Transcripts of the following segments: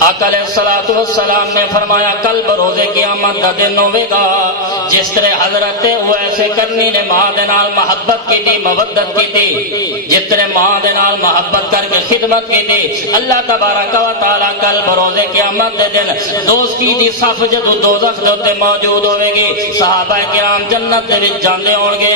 آقا علیہ الصلوۃ والسلام نے فرمایا کل بروز قیامت دا دن ہوے گا جس طرح حضرت اویس کرنی نے ماں دے نال محبت کی تھی مودت کی تھی جس طرح ماں دے نال محبت کر کے خدمت کی تھی اللہ تبارک و تعالی کل بروز قیامت دے دن دوستی دی صف جدو دوزخ دے اوتے موجود ہوے گی صحابہ کرام جنت دے وچ جاندے ہون گے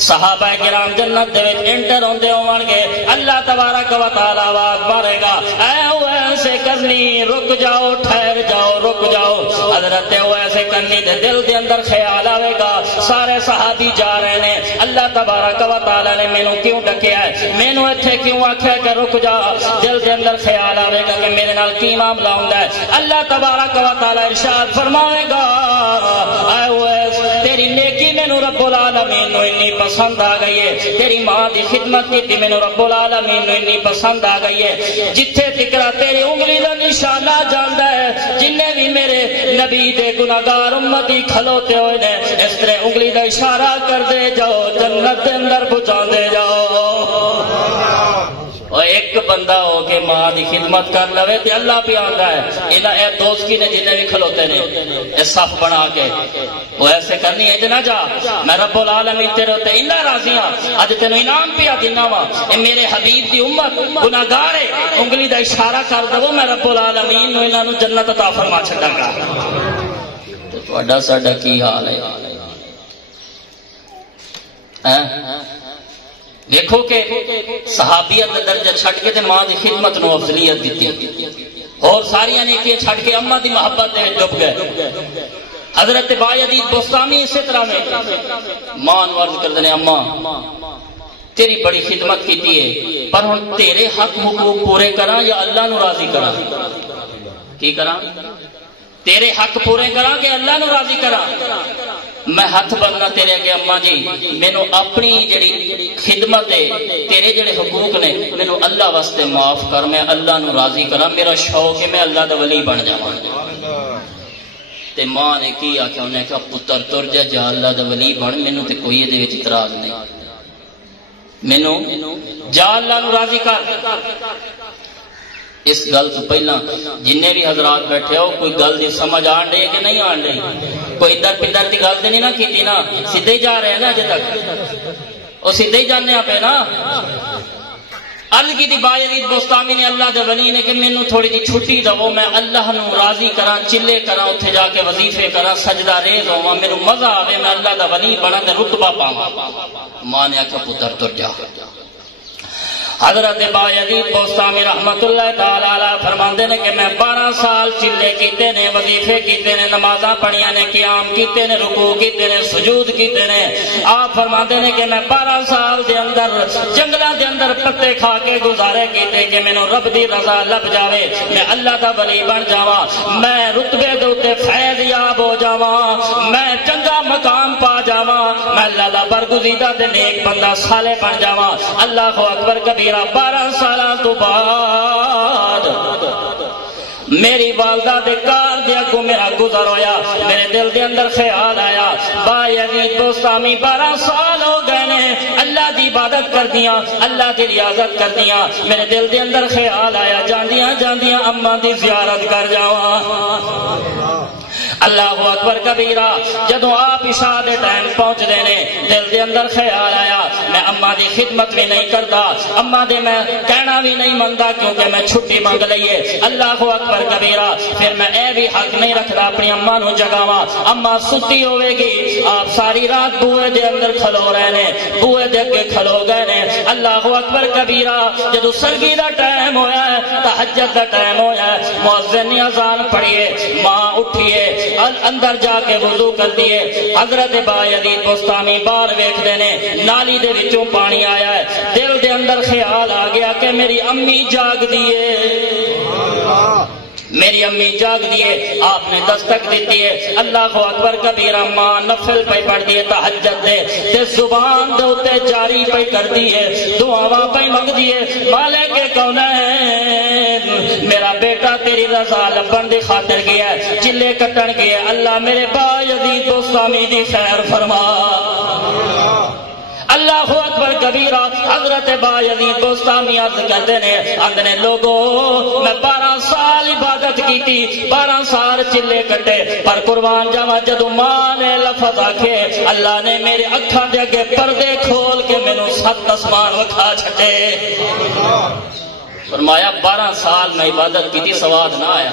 صحابہ کرام جنت دے وچ انٹر ہوندے ہون گے اللہ تبارک و تعالی آواز مارے گا اے اویس کرنی رک جاؤ ٹھہر جاؤ رک جاؤ حضرت اویس کرنی دے دل دے اندر خیال آئے گا سارے صحابی جا رہے ہیں اللہ تبارک و تعالی نے مینوں کیوں ڈکیا ہے مینوں ایتھے کیوں آکھیا کہ رک جا دل دے اندر خیال آئے گا کہ میرے نال کی معاملہ ہوندا ہے اللہ تبارک و تعالی ارشاد فرمائے گا اے اویس تیری نیکی مینوں رب العالمین نو اتنی پسند آ گئی ہے تیری ماں دی خدمت کی مینوں رب العالمین نو اتنی پسند آ گئی ہے جتھے تکرا تیری انگلی دا نشانہ جاندا ہے جننے بھی میرے نبی دے گناہگار امتی کھلوتے ہوئے نے اس طرح انگلی دا اشارہ کر دے جاؤ جنت دے اندر پہنچا دے جاؤ اور ایک بندہ ہو کے ماں دی خدمت کر لوے تے اللہ پہ آندا ہے انہاں اے دوست کی نے جننے بھی کھلوتے نے اے صف بنا کے وہ ایسے کرنی ہے نہ جا میں رب العالمین تیرے تے اتنا راضی ہاں اج تینوں انعام پیا دینا وا اے میرے حبیب دی امت گناہگار ہے انگلی دا اشارہ کر دو میں رب العالمین نو انہاں نو جنت عطا فرما چھڈاں گا تے تہاڈا ساڈا کی حال ہے دیکھو کہ صحابیت کا درجہ چھٹ کے تے ماں دی خدمت نو افضلیت دیتی اور ساری نیکیاں چھٹ کے اماں دی محبت دے ڈب گئے حضرت بایزید بستامی اسی طرح میں ماں نو عرض کر دے اماں تیری بڑی خدمت کیتی ہے پر ہن تیرے حق حقوق پورے کراں یا اللہ نو راضی کراں کی کراں تیرے حق پورے کراں کہ اللہ نو راضی کراں میں ہاتھ بننا تیرے اگے اماں جی مینوں اپنی جڑی خدمت ہے تیرے جڑے حقوق نے مینوں اللہ واسطے معاف کر میں اللہ نو راضی کراں میرا شوق ہے میں اللہ دا ولی بن جاواں تے ماں نے کی آکھیا انہیں کہا پتر تر جا جا اللہ دا ولی بن مینوں تے کوئی دے وچ اعتراض نہیں مینوں جا اللہ نو راضی کر اس گل تو پہلا جننے بھی حضرات بیٹھے ہو کوئی گل دی سمجھ آن رہی کہ نہیں آن رہی کوئی ادھر پدھر کی گل نہیں نہ کی نا سیدھے ہی جا رہے ہیں نا اجے تک وہ سیدھے ہی جانے پہ نا عرض کی بایزید بستامی نے اللہ دے ولی نے کہ مینوں تھوڑی جی چھٹی دو میں اللہ نو راضی کراں چلے کراں اوتھے جا کے وظیفے کراں سجدہ ریز ہوواں مینوں مزہ آوے میں اللہ دا ولی بنا تے رتبہ پاواں ماں نے آکھیا پتر تر جا حضرت بایزید بستامی رحمت اللہ تعالی علیہ فرماندے نے کہ میں 12 سال چلے کیتے نے وظیفے کیتے نے نمازاں پڑھیاں نے قیام کیتے نے رکوع کیتے نے سجود کیتے نے آپ فرماندے نے کہ میں 12 سال دے اندر جنگلاں دے اندر پتے کھا کے گزارے کیتے کہ مینوں رب دی رضا لب جاوے میں اللہ دا ولی بن جاواں میں رتبے دے اوتے فیض یاب ہو جاواں میں چنگا مقام پا جاواں میں اللہ دا برگزیدہ تے نیک بندہ صالح بن جاواں اللہ اکبر کبیر 12 سالہ تو بعد میری والدہ دے کار دے اگوں میرا گزر ہویا میرے دل دے اندر خیال آیا بایزید بستامی 12 سال ہو گئے نے اللہ دی عبادت کر دیاں اللہ دی ریاضت کر دیاں میرے دل دے اندر خیال آیا جاندیاں جاندیاں اماں دی زیارت کر جاواں اللہ اکبر کبیرہ جدو آپ عشاء دے ٹائم پہنچ دینے دل دے اندر خیال آیا میں اماں دی خدمت بھی نہیں کرتا اماں دے میں کہنا بھی نہیں منتا کیونکہ میں چھٹی مانگ لئیے اللہ اکبر کبیرہ پھر میں اے بھی حق نہیں رکھتا اپنی اماں نو جگاواں اماں ستی ہوئے گی آپ ساری رات بوئے دے اندر کھلو رہے نے بوئے دے کے کھلو گئے نے اللہ اکبر کبیرہ جدو سرگی دا ٹائم ہویا ہے تہجد دا ٹائم ہویا ہے مؤذن نے اذان پڑھیے ماں اٹھیے اندر جا کے وضو کر دیے حضرت بایزید بستامی باہر ویکھدے نے نالی دے وچوں پانی آیا ہے دل دے اندر خیال آ گیا کہ میری امی جاگ دیے میری امی جاگ دیے آپ نے دستک دیتی ہے اللہ اکبر کبیرہ ماں نفل پہ پڑھ دیے تہجد دے تے زبان دے اوتے جاری پہ کر دیے دعاواں پہ منگ دیے مالک کونین میرا بیٹا تیری رضا لبن دی خاطر گیا ہے چلے کٹن گیا اللہ میرے بایزید بستامی دی خیر فرما اللہ اکبر کبیرہ حضرت بایزید بستامی عرض کرتے نے اندنے لوگوں میں عبادت کی تھی 12 سال چلے کٹے پر قربان جاواں جدوں ماں نے لفظ آکھے اللہ نے میرے اکھاں دے اگے پردے کھول کے مینوں 7 آسمان وکھا چھڈے فرمایا 12 سال میں عبادت کی تھی سواد نہ آیا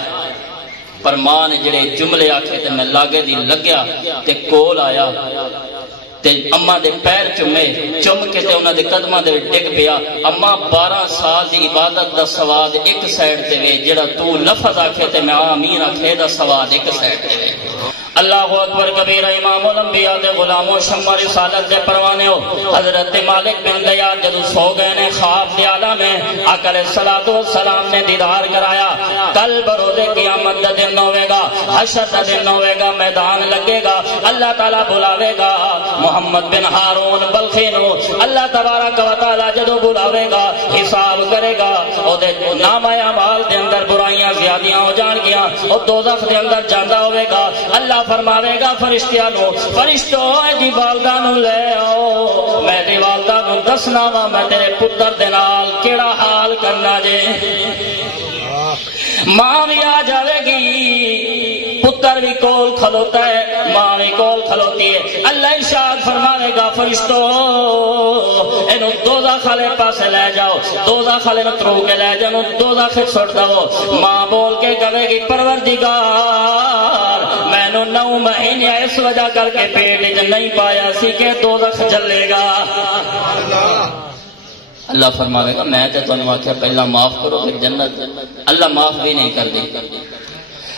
پر ماں نے جڑے جملے آکھے تے میں لاگے دی لگیا تے کول آیا تے اماں دے پیر چومے چم کے تے انہاں دے قدماں دے ڈگ پیا اماں 12 سال دی عبادت دا سواد ایک سائیڈ تے وے جڑا تو لفظ آکھے تے میں آمین آکھے دا سواد ایک سائیڈ تے وے اللہ اکبر کبیر امام الانبیاء دے غلام و شمع رسالت دے پروانے ہو حضرت مالک بن دیار جدو سو گئے نے خواب دے عالم میں آقا علیہ الصلوۃ والسلام نے دیدار کرایا کل بروز قیامت دا دن ہوے گا حشر دا دن ہوے گا میدان لگے گا اللہ تعالی بلاوے گا محمد بن ہارون بلخی نو اللہ تبارک و تعالی جدو بلاوے گا حساب کرے گا او دے نامہ اعمال دے اندر برائیاں زیادیاں ہو جان گیاں او دوزخ دے اندر جاندا ہوے گا اللہ فرماوے گا فرشتیاں نو فرشتو دی والدہ نو لے آؤ میں دی والدہ نو دسنا وا میں تیرے پتر دے نال کیڑا حال کرنا جے ماں بھی آ جاوے گی پتر بھی کول کھلوتا ہے ماں بھی کول کھلوتی ہے اللہ ارشاد فرماوے گا فرشتو اینو دوزخ والے پاسے لے جاؤ دوزخ والے نو ترو کے لے جاؤ دوزخ سٹ دو ماں بول کے کہے گی پروردگار میں نو 9 مہینے اس وجہ کر کے پیٹ نہیں پایا سی کہ دوزخ جلے گا اللہ فرماوے گا میں تے تانوں آکھیا پہلا معاف کرو پھر جنت اللہ معاف بھی نہیں کر دے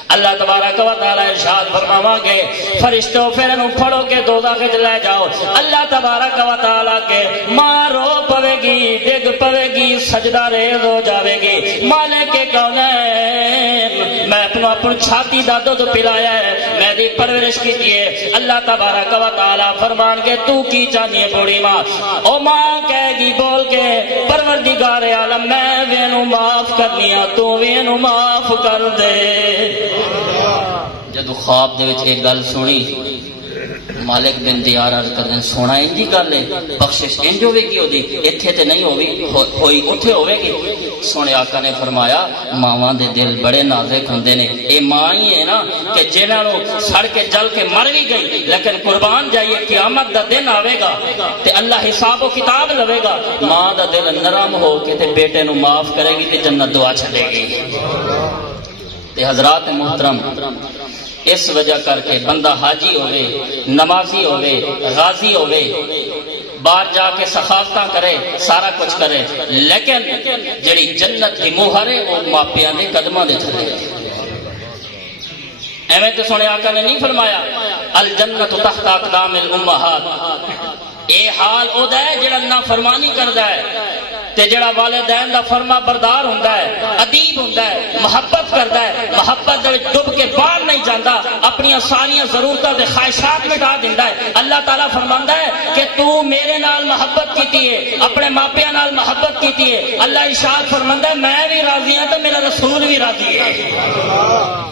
اللہ تبارک و تعالی ارشاد فرماواں گے فرشتوں پھر انہوں پھڑو کے دوزخ لے جاؤ اللہ تبارک و تعالی کے ماں رو پوے گی ڈگ پوے گی سجدہ ریز ہو جاوے گی مالک کونین میں اپنی چھاتی دا دودھ پلایا ہے میں دی پرورش کی دیئے اللہ تبارک و تعالی فرمان کے تو کی چاہیے بوڑی ماں او ماں کہے گی بول کے پروردگار عالم میں وینو معاف کرنیا تو وینو معاف کر دے جدو خواب دے وچ ایک گل سنی مالک بن دیار عرض کر دیں سونا انجی کر لے بخشش انج ہوئے گی ہوئی اتھے تے نہیں ہوئی اتھے ہوئے گی سونے آقا نے فرمایا ماواں دے دل بڑے نازک ہوندے نے اے ماں ہی ہے نا کہ جنہاں نو سڑ کے جل کے مر بھی گئی لیکن قربان جائیے قیامت دا دن آوے گا تے اللہ حساب و کتاب لوے گا ماں دا دل نرم ہو کے تے بیٹے نو معاف کرے گی تے جنت دعا چھڑے گی تے حضرات محترم اس وجہ کر کے بندہ حاجی ہوئے نمازی ہوئے غازی ہوئے باہر جا کے سخافتہ کرے سارا کچھ کرے لیکن جڑی جنت کی موہر ہے وہ ماپیاں دے قدمہ دے تھلے ایویں تو سنے آقا نے نہیں فرمایا الجنت تحت اقدام الامہات اے حال او دا ہے جڑا نافرمانی کردا ہے تے جڑا والدین دا فرما بردار ہوندا ہے ادیب ہوندا ہے محبت کردا ہے محبت دے ڈب کے باہر نہیں جاندا اپنی ساری ضرورتاں تے خواہشات مٹا دیندا ہے اللہ تعالیٰ فرماندا ہے کہ تو میرے نال محبت کیتی ہے اپنے ماپیاں نال محبت کیتی ہے اللہ ارشاد فرماندا ہے میں بھی راضی ہاں تے میرا رسول بھی راضی ہے